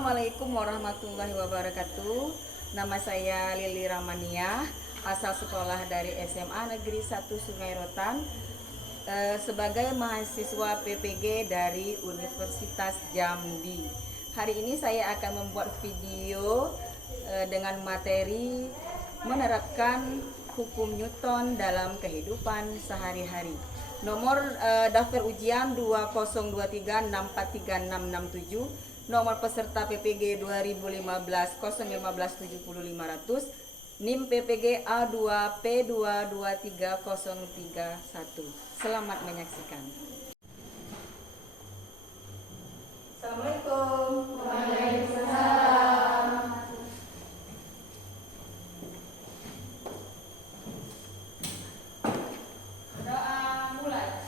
Assalamualaikum warahmatullahi wabarakatuh. Nama saya Lili Ramania, asal sekolah dari SMA Negeri 1 Sungai Rotan, sebagai mahasiswa PPG dari Universitas Jambi. Hari ini saya akan membuat video dengan materi menerapkan hukum Newton dalam kehidupan sehari-hari. Nomor daftar ujian 2023643667, nomor peserta PPG 2015 015 70 500, NIM PPG A2P223031. Selamat menyaksikan. Assalamualaikum. Waalaikumsalam. Doa mulai.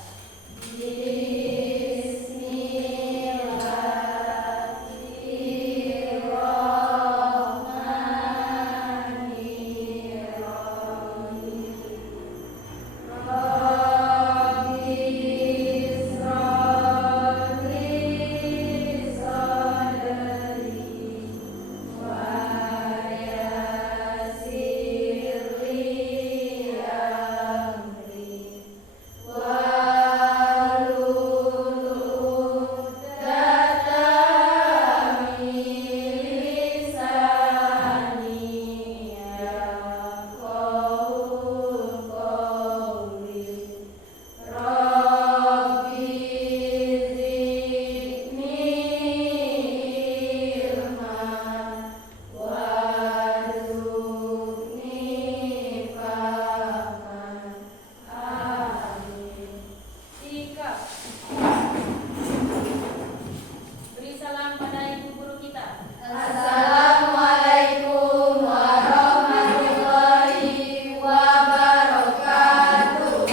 Beri salam pada ibu guru kita. Assalamualaikum warahmatullahi wabarakatuh.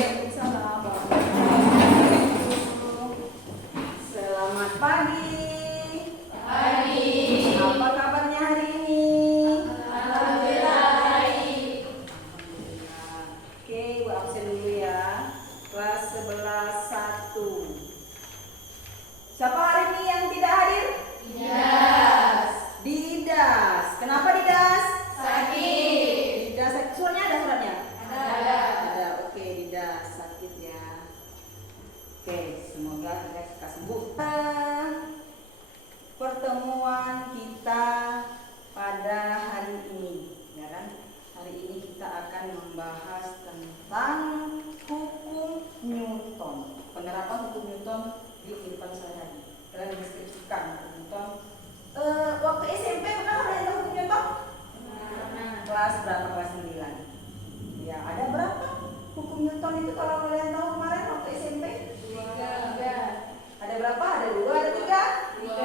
Selamat pagi. Pagi. Apa kabarnya hari ini? Alhamdulillah baik. Alhamdulillah. Oke, Bu absen dulu ya. Kelas 11 1. Siapa hari ini yang tidak hadir? Didas. Didas. Kenapa Didas? Sakit. Didas sakit. Suratnya ada suratnya? Ada. Ada. Oke, Didas sakit ya. Oke, semoga Didas cepat sembuh. Pertemuan kita pada hari ini, ya kan? Hari ini kita akan membahas tentang hukum Newton. Penerapan hukum Newton di kehidupan sehari-hari. Telah dideskripsikan hukum Newton. Waktu SMP pernah ada hukum Newton? Kelas berapa? Kelas 9. Ya, ada berapa hukum Newton itu kalau kalian tahu kemarin waktu SMP? 3. Ada berapa? Ada 2, ada 3? 3.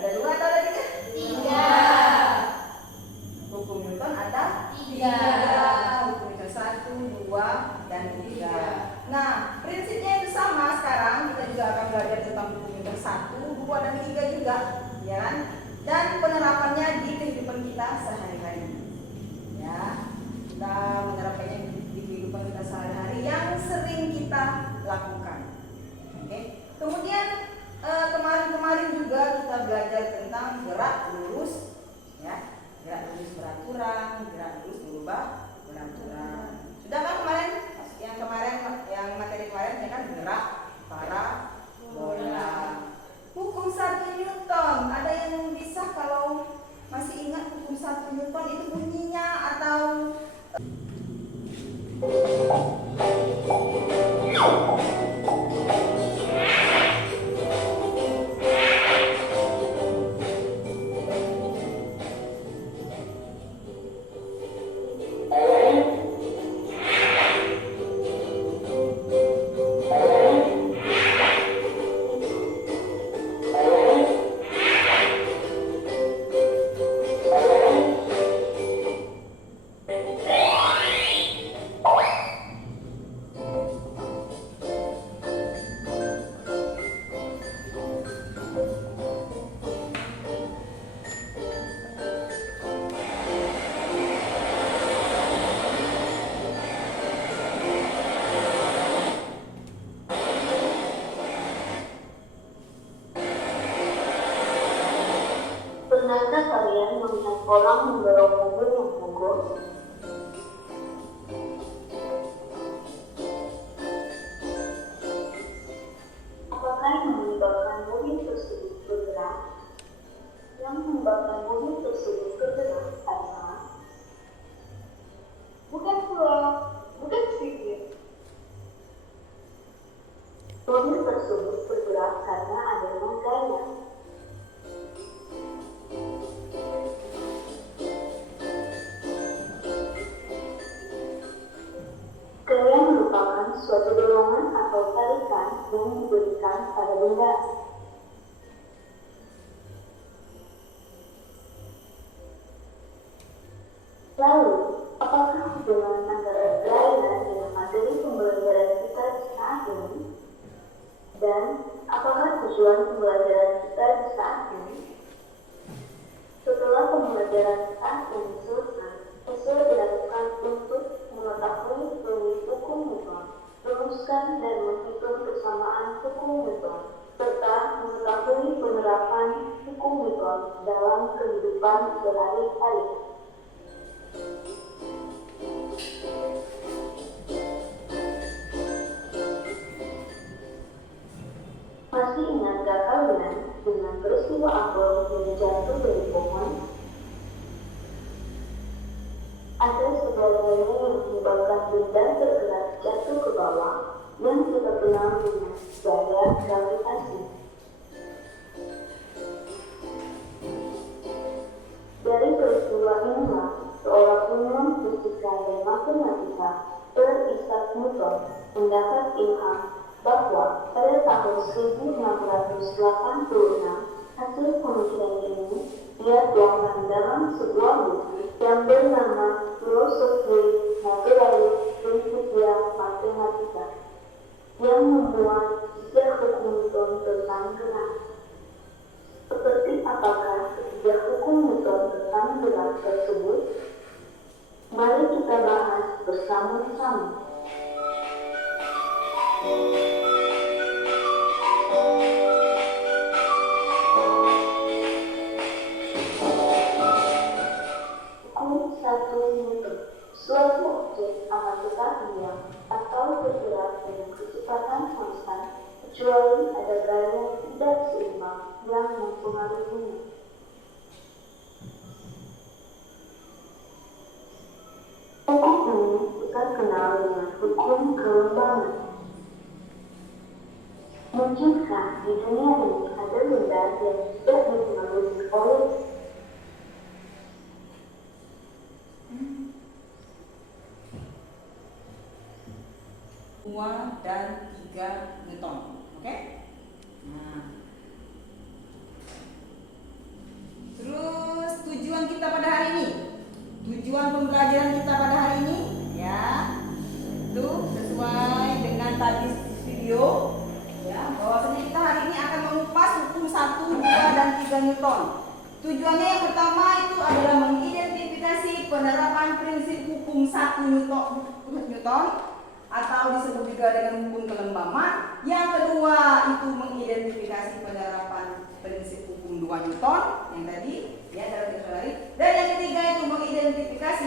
Ada 2 atau ada 3? 3. Hukum Newton ada 3. Hukum Newton 1, 2, dan 3. Nah, prinsipnya itu sama. Sekarang kita juga akan belajar tentang hukum Newton 1, 2, dan 3 juga, ya kan? Dan penerapannya di kehidupan kita sehari-hari. Ya, kita menerapkannya di kehidupan kita sehari-hari yang sering kita lakukan. Oke. Kemudian kemarin juga kita belajar tentang gerak lurus, ya, gerak lurus beraturan, gerak lurus berubah beraturan. Sudah kan kemarin? Yang materi kemarin ya kan, gerak parabola. Hukum 1 Newton, ada yang bisa kalau masih ingat hukum 1 Newton itu bunyinya atau Pernahkah kalian melihat orang mendorong mobil yang mogok? Apakah yang menyebabkan mobil tersebut bergerak? Yang menyebabkan mobil tersebut bergerak adalah bukan pulau, bukan sedikit. Mobil tersebut bergerak karena adanya gaya. Gaya merupakan suatu dorongan atau tarikan yang diberikan pada benda. Lalu, apakah hubungan antara gaya dengan materi pembelajaran kita saat ini? Dan apakah tujuan pembelajaran kita di saat ini? Setelah pembelajaran saat ini selesai, sesuai dilakukan untuk mengetahui teori hukum Newton, rumuskan dan menghitung kesamaan hukum Newton, serta mengetahui penerapan hukum Newton dalam kehidupan sehari-hari. Masih ingatkah kalian dengan peristiwa apel yang jatuh dari pohon? Ada sebuah gaya yang menyebabkan benda bergerak jatuh ke bawah yang kita kenal dengan gaya gravitasi. Dari peristiwa inilah seorang ilmuwan fisika dan matematika Isaac Newton mendapat ilham bahwa pada tahun 1686 hasil pemikiran ini dia tuangkan dalam sebuah buku yang bernama Philosophiae Naturalis Principia Mathematica yang memuat tiga hukum Newton tentang gerak. Seperti apakah ketiga hukum Newton tentang gerak tersebut? Mari kita bahas bersama-sama. Hukum 1 Newton. Suatu objek akan tetap diam atau bergerak dengan kecepatan konstan kecuali ada gaya tidak seimbang yang mempengaruhinya. Hukum ini kita kenal dengan hukum kelembangan. Mungkinkah di dunia ini ada benda yang tidak dipengaruhi oleh dua dan 3 Newton, oke? Nah, terus tujuan kita pada hari ini, tujuan pembelajaran kita pada hari ini, ya, itu sesuai dengan tadi video, ya, bahwasanya kita hari ini akan mengupas hukum 1, 2, dan 3 Newton. Tujuannya yang pertama itu adalah mengidentifikasi penerapan prinsip hukum 1 Newton atau disebut juga dengan hukum kelembaman. Yang kedua itu mengidentifikasi penerapan prinsip hukum 2 Newton yang tadi, ya, dalam teori. Dan yang ketiga itu mengidentifikasi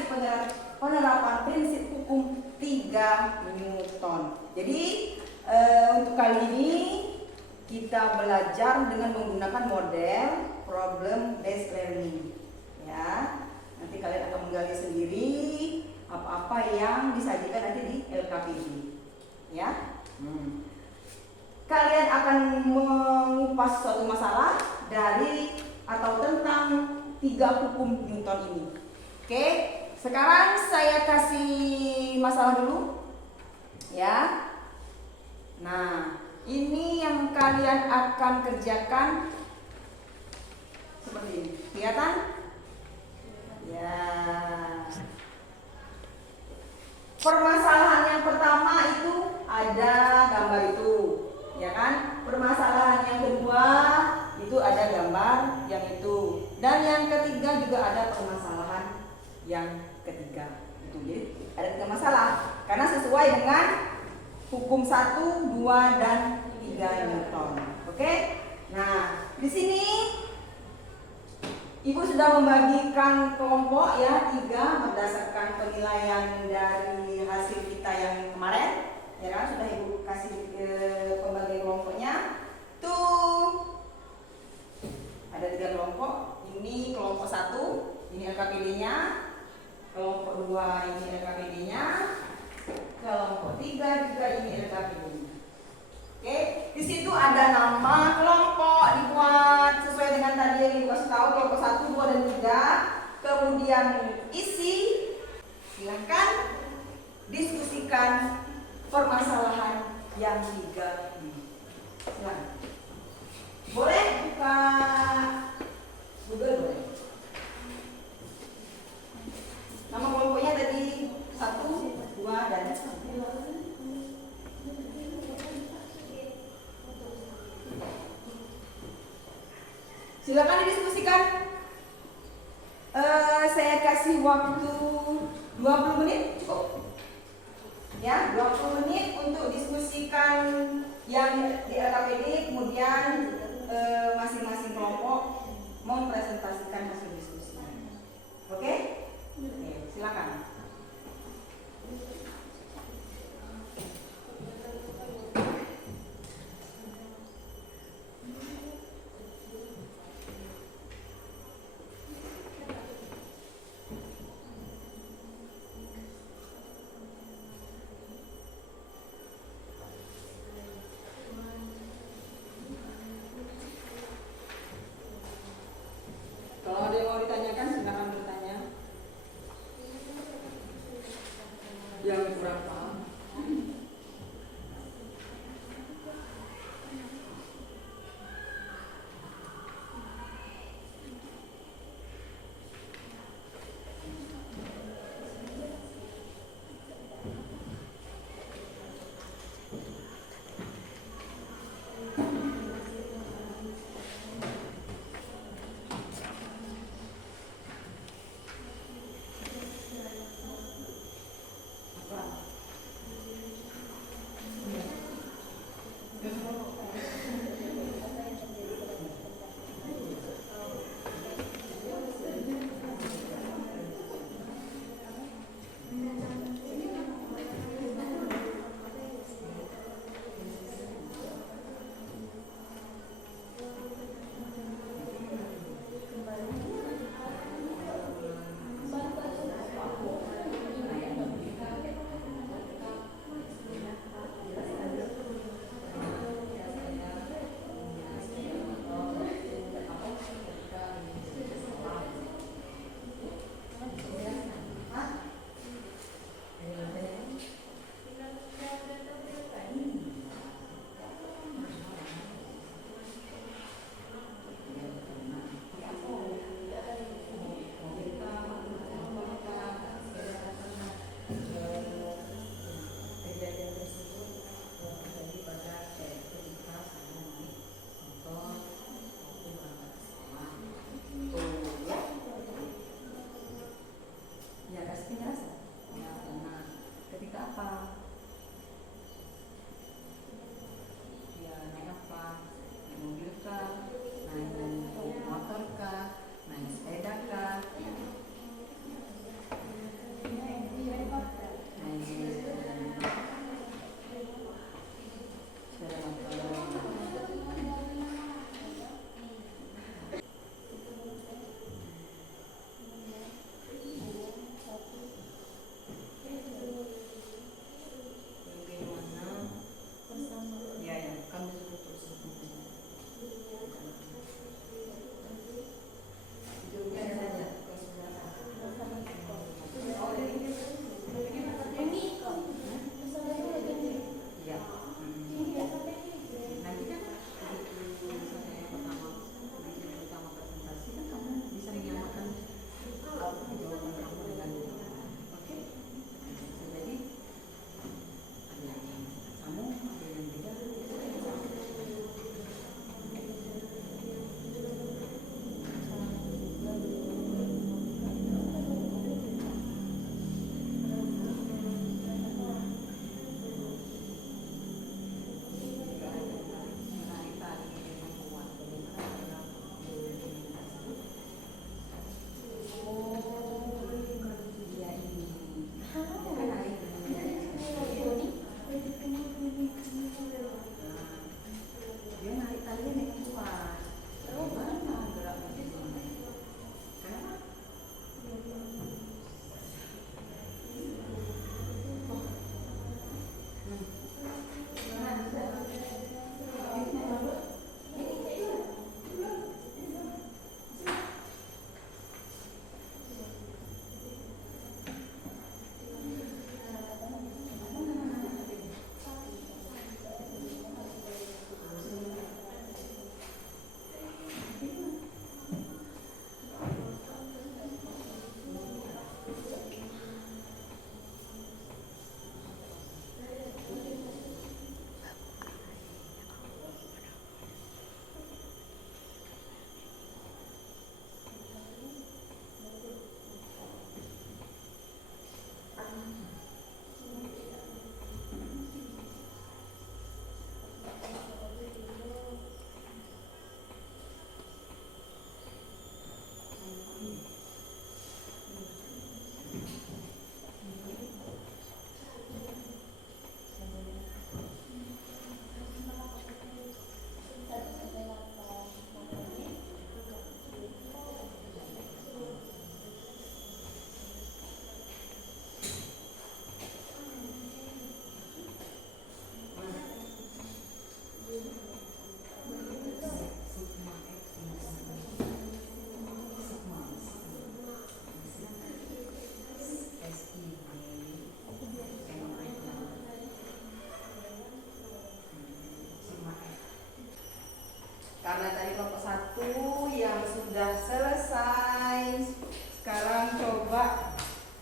penerapan prinsip hukum 3 Newton. Jadi untuk kali ini kita belajar dengan menggunakan model problem based learning, ya. Nanti kalian akan menggali sendiri apa-apa yang disajikan nanti di LKPD, ya. Kalian akan mengupas suatu masalah dari atau tentang 3 hukum Newton ini. Oke, sekarang saya kasih masalah dulu, ya. Nah, ini yang kalian akan kerjakan seperti ini. Kelihatan? Ya. Permasalahan yang pertama itu ada gambar itu, ya kan? Permasalahan yang kedua itu ada gambar yang itu, dan yang ketiga juga ada permasalahan yang ketiga. Itu jadi ada 3 masalah karena sesuai dengan hukum 1, 2, dan 3 Newton. Oke? Nah, di sini Ibu sudah membagikan kelompok ya 3 berdasarkan penilaian dari hasil kita yang kemarin, ya kan? Sudah Ibu kasih pembagian kelompoknya. Tuh ada 3 kelompok. Ini kelompok 1, ini LKPD-nya. Kelompok 2 ini LKPD-nya. Kelompok 3 juga ini LKPD-nya. Oke, di situ ada nama kelompok dibuat sesuai dengan tadi yang Ibu kasih tahu, kelompok 1, 2, dan 3. Kemudian isi, silakan diskusikan permasalahan yang 3 ini. Silakan. Boleh buka Google boleh. Nama kelompoknya tadi 1, 2, dan 3. Silakan didiskusikan. Saya kasih waktu 20 menit cukup. Ya, 20 menit untuk diskusikan yang di LKPD, kemudian masing-masing kelompok mempresentasikan hasil diskusinya. Oke? Oke, silakan.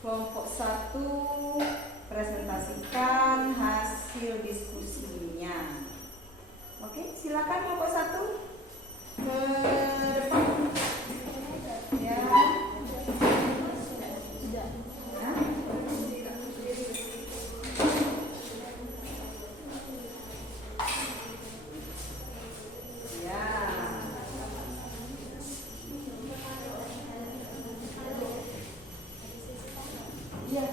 Kelompok 1 presentasikan hasil diskusinya. Oke, silakan kelompok 1 ke depan. Ya. Hah? Ya. Iya.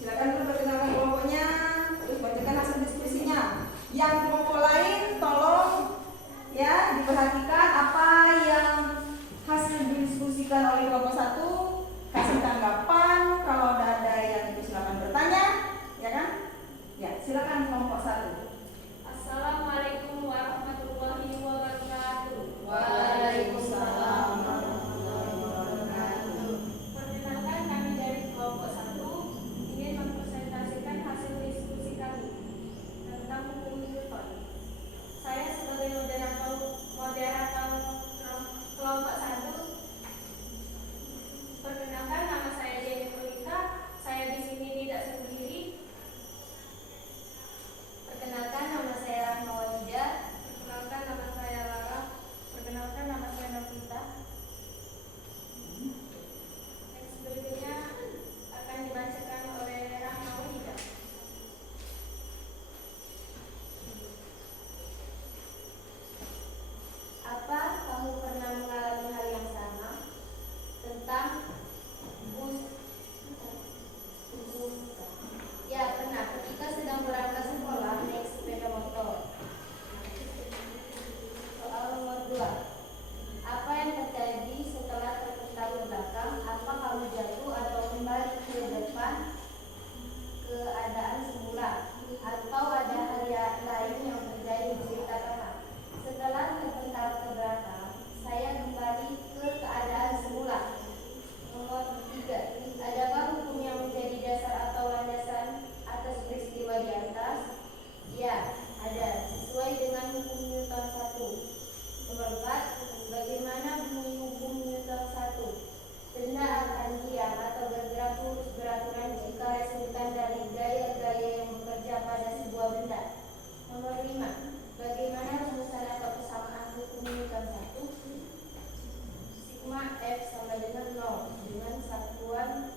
Silakan dulu perkenalkan kelompoknya, terus bacakan hasil diskusinya. Yang kelompok lain tolong ya diperhatikan apa yang hasil didiskusikan oleh kelompok 1, kasih tanggapan. Kalau ada yang itu silakan bertanya, ya kan? Ya, silakan kelompok 1. Assalamualaikum warahmatullahi wabarakatuh. Waalaikumsalam warahmatullahi wabarakatuh. Perkenalkan, kami dari kelompok 1 ingin mempresentasikan hasil diskusi kami tentang hukum Newton. Saya sebagai moderator kelompok 1. Perkenalkan, nama saya Jenny Pulita. Saya di sini tidak sendiri. Perkenalkan, nama saya Rahma Walida. Perkenalkan, nama saya Lara. Perkenalkan, nama saya Novita. Next, berikutnya akan dibacakan oleh Rahma Walida. Apa kamu pernah mengalami hal yang sama tentang bus? Ya, pernah. Ketika sedang berangkat sekolah naik sepeda motor. Soal nomor 2. Apa yang terjadi setelah terpental ke belakang? Apa kamu jatuh atau kembali ke depan keadaan semula? Atau ada hal lain yang terjadi? Ceritakanlah. Setelah terpental ke belakang, saya kembali ke keadaan semula. Nomor 3. Adakah hukum yang menjadi dasar atau landasan atas peristiwa di atas? Ya, ada. Sesuai dengan hukum Newton 1. Nomor 4. Bagaimana bunyi hukum Newton 1? Benda akan diam atau bergerak lurus beraturan jika resultan dari gaya-gaya yang bekerja pada sebuah benda. Nomor 5. Bagaimana rumusan atau persamaan hukum Newton 1? Sigma F sama dengan 0 dengan satuan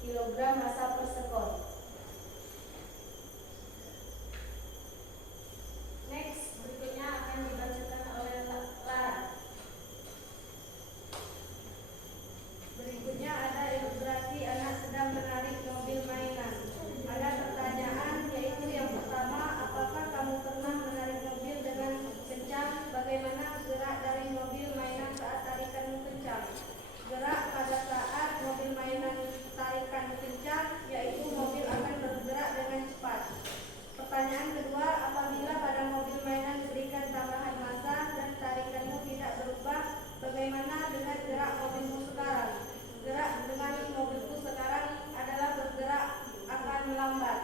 kilogram massa per sekon. Next, berikutnya akan dibacakan oleh Lara. Berikutnya ada ilustrasi anak sedang menarik mobil mainan. Ada pertanyaan, yaitu yang pertama, apakah kamu pernah menarik mobil dengan kencang? Bagaimana gerak dari mobil mainan saat tarikanmu kencang? Gerak pada saat mobil mainan tarikan kencang, yaitu mobil akan bergerak dengan cepat. Pertanyaan kedua, apabila pada mobil mainan diberikan tambahan massa dan tarikanmu tidak berubah, bagaimana dengan gerak mobilmu sekarang? Gerak dengan mobilku sekarang adalah bergerak akan melambat.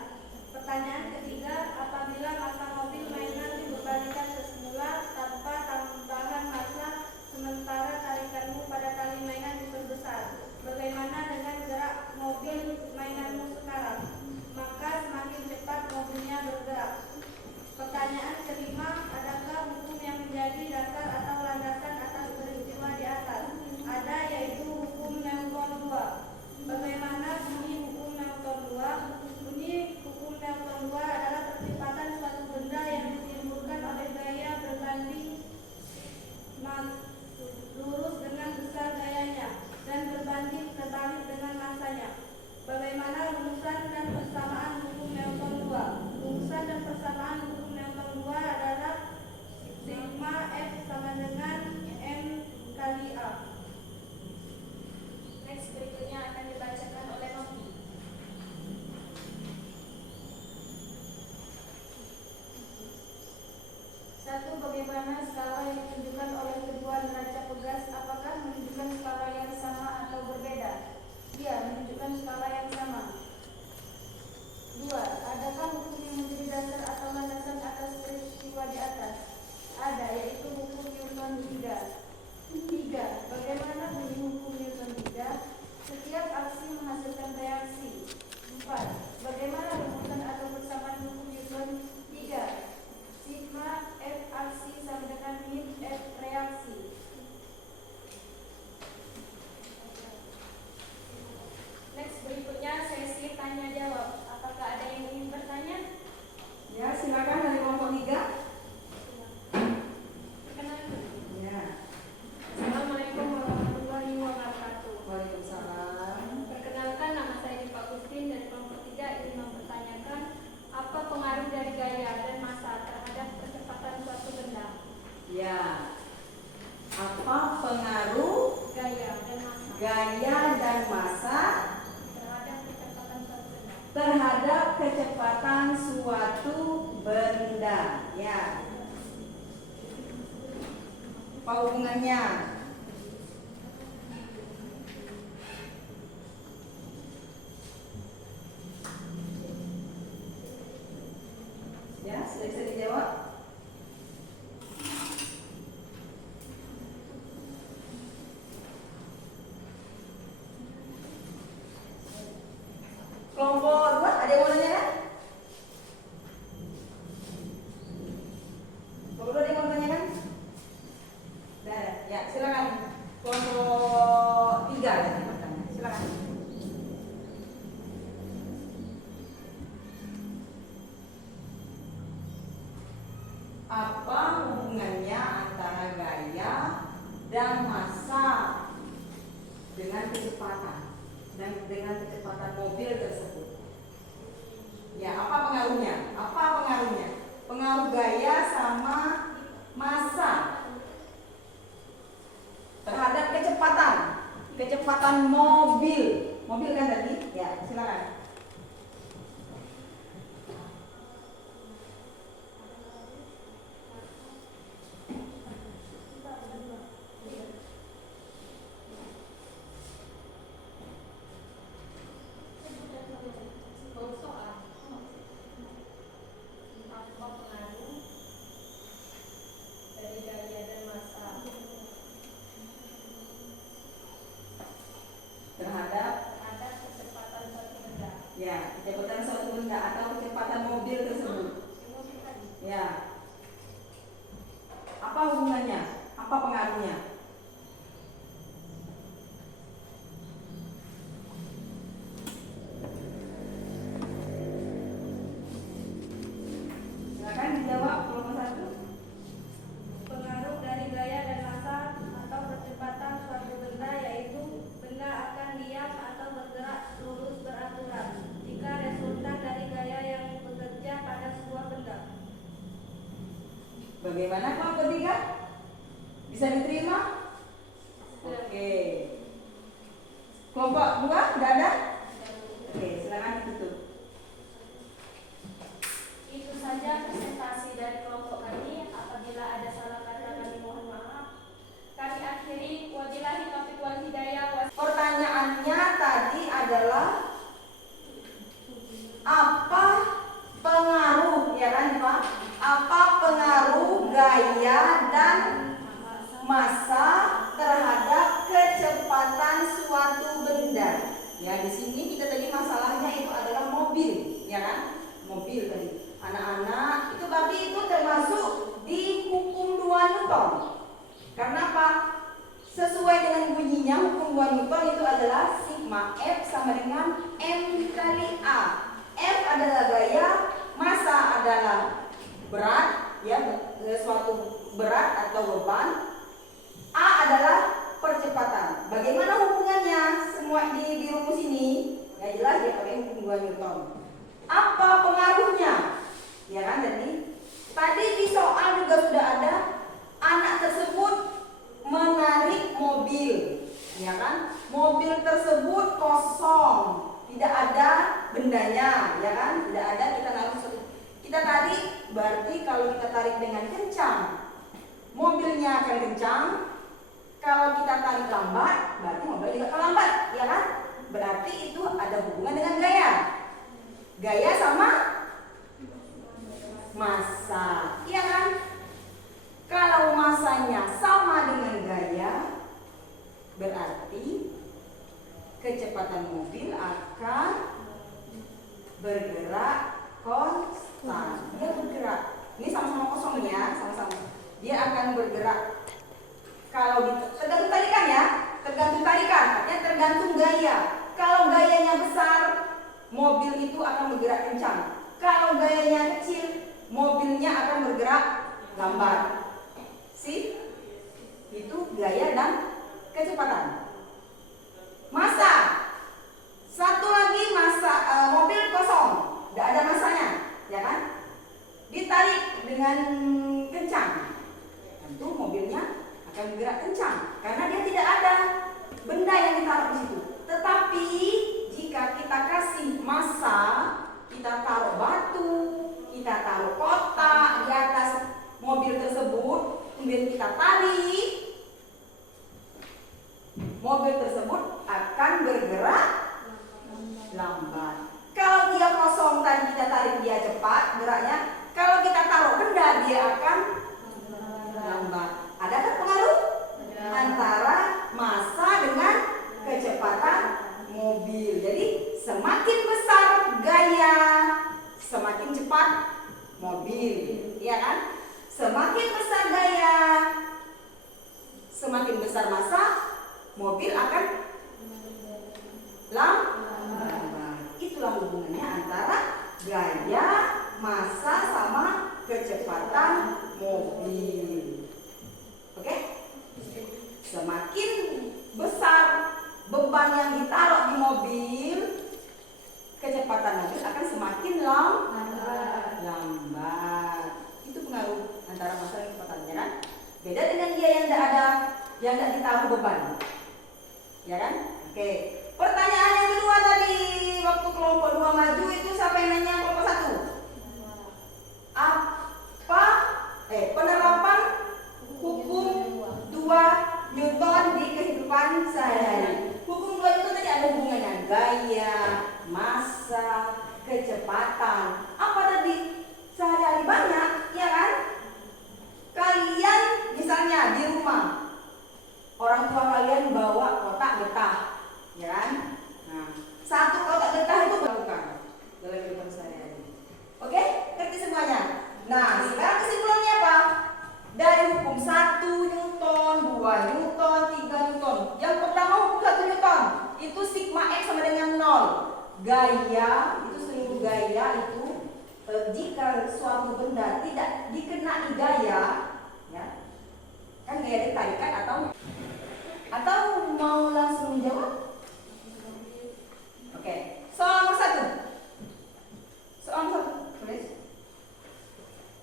Pertanyaan ketiga, apabila massa mobil mainan dikembalikan ke semula tanpa tambahan massa, sementara tarikanmu pada tali mainan diperbesar, bagaimana dengan gerak mobil mainanmu sekarang? Maka semakin cepat mobilnya bergerak. Pertanyaan kelima, adakah hukum yang menjadi dasar atau landasan atas peristiwa di atas? Ada, yaitu hukum Newton 2. Bagaimana bunyi hukum Newton 2? Bunyi hukum Newton 2 adalah percepatan suatu benda yang ditimbulkan oleh gaya berbanding lurus dengan besar gayanya dan berbanding terbalik dengan masanya. Bagaimana rumusan dan persamaan hukum Newton 2? Rumusan dan persamaan hukum Newton 2 adalah sigma F sama dengan M kali A. Next, berikutnya akan dibacakan oleh Novi. Satu, bagaimana skala yang ditunjukkan oleh kedua neraca pegas? Apakah menunjukkan skala yang sama atau berbeda? Ya, menunjukkan skala yang sama. 2. Adakah hukum yang menjadi dasar atau landasan atas peristiwa di atas? Ada, yaitu hukum Newton 3. 3. Bagaimana bunyi hukum Newton 3? Setiap aksi menghasilkan gaya dan massa terhadap kecepatan suatu benda. Ya. Apa hubungannya? Ya, sudah bisa dijawab? Kelompok 2 ada yang mau nanya kan? Kelompok 2 ada yang mau nanya kan? Dah, ya silakan. Kelompok 3 ada yang mau tanya. Silakan. Apa hubungannya antara gaya dan massa dengan kecepatan dan dengan kecepatan mobil tersebut? Ya, apa pengaruhnya? Apa pengaruhnya? Pengaruh gaya sama massa terhadap kecepatan mobil. Mobil kan tadi? Ya, silakan. Kecepatan suatu benda atau kecepatan mobil tersebut. Ya. Apa hubungannya? Apa pengaruhnya? Silakan dijawab kelompok 1. Pengaruh dari gaya dan massa atau kecepatan suatu benda yaitu benda akan diam atau bergerak lurus beraturan jika resultan dari gaya yang bekerja pada sebuah benda. Bagaimana kelompok 3? Bisa diterima? Oke. Kelompok 2 tidak ada? Oke, silakan ditutup. Itu saja presentasi dari kelompok kami. Apabila ada salah kata kami mohon maaf. Kami akhiri. Wabillahi taufiq wal hidayah. Pertanyaannya tadi adalah apa pengaruh, ya kan Pak? Apa pengaruh gaya dan massa terhadap kecepatan suatu benda? Ya, di sini kita tadi masalahnya itu adalah mobil, ya kan? Mobil tadi. Anak-anak itu berarti itu termasuk di hukum 2 Newton. Karena apa? Sesuai dengan bunyinya hukum 2 Newton itu adalah sigma F sama dengan M dikali A. F adalah gaya, massa adalah berat, ya, suatu berat atau beban. A adalah percepatan. Bagaimana hubungannya semua di rumus ini? Ya jelas dia pakai hukum 2 Newton. Apa pengaruhnya? Ya kan tadi di soal juga sudah ada anak tersebut menarik mobil, ya kan? Mobil tersebut kosong, tidak ada bendanya, ya kan? Tidak ada, kita tarik, berarti kalau kita tarik dengan kencang, mobilnya akan kencang. Kalau kita tarik lambat, berarti mobil juga akan lambat, ya kan? Berarti itu ada hubungan dengan gaya. Gaya sama massa, iya kan? Kalau massanya sama dengan gaya, berarti kecepatan mobil akan bergerak konstan. Dia bergerak. Ini sama-sama kosong ya, sama-sama. Dia akan bergerak. Kalau tergantung tarikan ya, tergantung tarikan, artinya tergantung gaya. Kalau gayanya besar, mobil itu akan bergerak kencang. Kalau gayanya kecil, mobilnya akan bergerak lambat. Itu gaya dan kecepatan. Massa. Satu lagi massa, mobil kosong, tidak ada massanya, ya kan? Ditarik dengan kencang, tentu mobilnya akan bergerak kencang karena dia tidak ada benda benda yang ditaruh di situ. Tetapi jika kita kasih massa, kita taruh batu, kita taruh kotak di atas mobil tersebut, kemudian kita tarik, mobil tersebut akan bergerak lambat. Kalau dia kosong tadi kita tarik dia cepat geraknya. Kalau kita taruh benda dia akan lambat. Adakah pengaruh antara massa dengan kecepatan mobil? Jadi semakin besar gaya, semakin cepat mobil, ya kan? Semakin besar gaya, semakin besar massa, mobil akan lambat. Itulah hubungannya antara gaya, massa sama kecepatan mobil. Oke? Semakin besar beban yang ditaruh di mobil, kecepatan mobil akan semakin lambat. Itu pengaruh antara massa dan kecepatannya kan? Beda dengan dia yang tidak ditaruh beban. Ya kan? Oke. Pertanyaan yang kedua tadi, waktu kelompok 2 maju itu siapa yang nanya kelompok 1? Apa penerapan hukum 2 Newton di kehidupan sehari-hari? Hukum 2 Newton tadi ada hubungannya gaya, massa, kecepatan. Apa tadi? Sehari-hari banyak, ya kan? Kalian misalnya di rumah, orang tua kalian bawa kotak getah, ya kan? Nah, satu kotak getah itu berapa dalam kehidupan sehari-hari? Oke, ngerti semuanya? Nah, sekarang kesimpulannya apa? Dari hukum 1 Newton, 2 Newton, 3 Newton. Yang pertama hukum 1 Newton, itu sigma X sama dengan 0. Gaya, itu seluruh gaya itu jika suatu benda tidak dikenai gaya, ya, kan gaya ditarikan atau mau langsung menjawab? Oke, soal nomor 1. Soal nomor 1, tulis.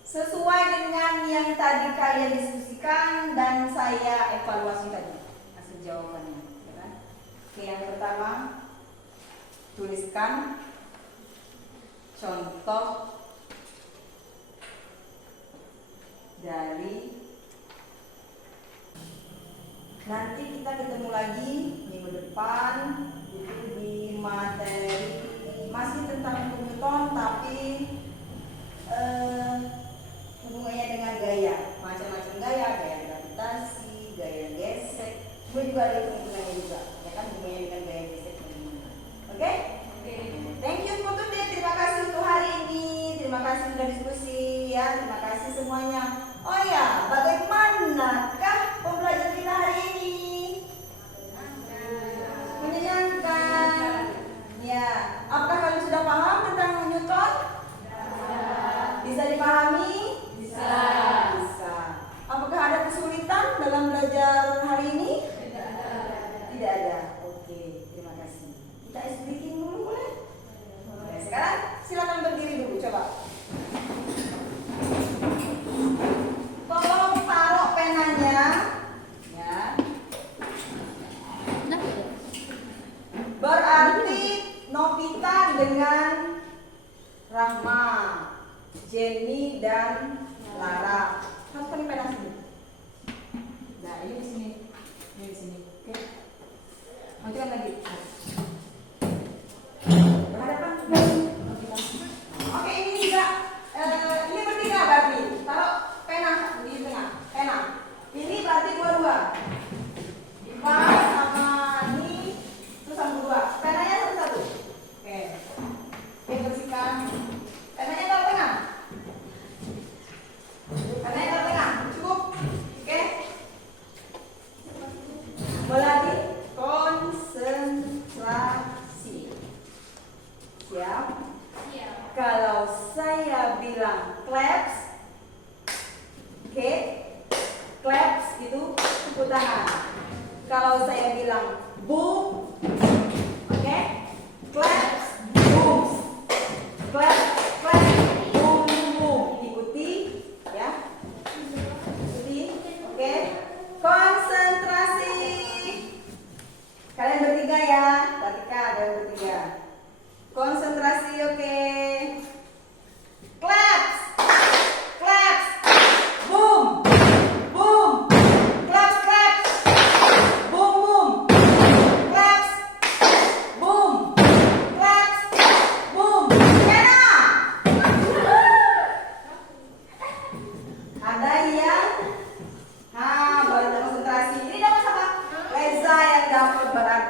Sesuai dengan yang tadi kalian diskusikan dan saya evaluasi tadi, kasih jawabannya, ya kan? Oke, yang pertama tuliskan contoh dari. Nanti kita ketemu lagi minggu depan itu di materi masih tentang hukum Newton, tapi hubungannya dengan gaya, macam-macam gaya, gaya gravitasi, gaya gesek, gue juga ada hubungannya juga, ya kan, hubungannya dengan gaya gesek. Oke? Thank you for today. Terima kasih untuk hari ini. Terima kasih sudah diskusi, ya. Terima kasih semuanya. Oh ya, bagaimanakah pembelajaran kita hari ini? Menyenangkan. Ya, apakah kalian sudah paham tentang Newton? Bisa dipahami? Bisa. Apakah ada kesulitan dalam belajar hari ini? Tidak ada. Oke, terima kasih. Kita speaking dulu boleh? Boleh. Sekarang silakan berdiri dulu, coba. Tolong taruh penanya, ya. Berarti Novita dengan Rahma, Jenny dan Lara. Harus pakai pena sini. Nah, ini di sini. Ini di sini. Oke. Majukan lagi. Berhadapan. Oke, ini tiga. Ini bertiga berarti. Taruh pena di tengah. Pena. Ini berarti dua-dua. Ipa sama ini terus sama dua. Penanya satu-satu. Oke. Oke, bersihkan. Penanya taruh tengah. Penanya taruh tengah. Cukup. Oke. Melatih konsentrasi. Siap? Siap. Kalau saya bilang claps, oke, claps itu tepuk tangan. Kalau saya bilang boom, oke, claps, boom, claps, claps, boom, boom. Ikuti, ya, ikuti, oke. Konsentrasi. Kalian dapat berada